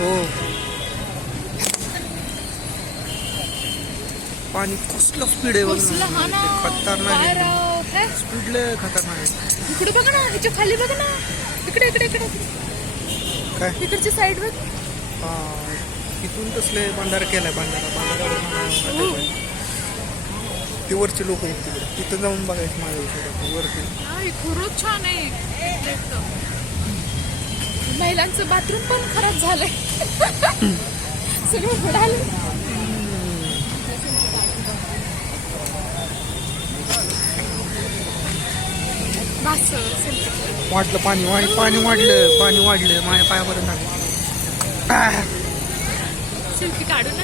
हो पाणी कसलं स्पीड आहे कसलं हा ना. खतरनाक काय राव, काय? स्पीड लय खतरनाक आहे. इकडे बघा ना, ह्याच्या खाली बघा ना, इकडे इकडे इकडे काय इकडची साईड बघ. तिथून तसले बंधारा केलाय बंधारा ते वरचे लोक आहेत तिकडे तिथं जाऊन बघायचं माझ्या विषयात वरती. खरंच छान आहे. महिलांचं बाथरूम पण खराब झालंय. सगळं बुडालं. वाटलं पाणी वाढलं माझ्या पायापर्यंत सेल्फी काढू ना.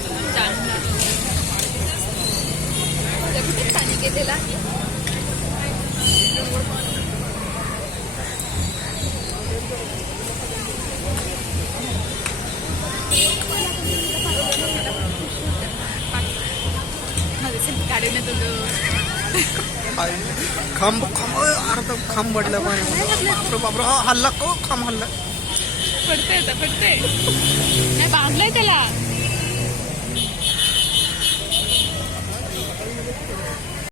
कुठे पाणी गेलेला आहे. माझं सेल्फी काढू ना तुझं. खांब अर्धा खांब पडला पाणी बापरे हल्ला खांब हल्ला पडते नाही बांधलाय त्याला.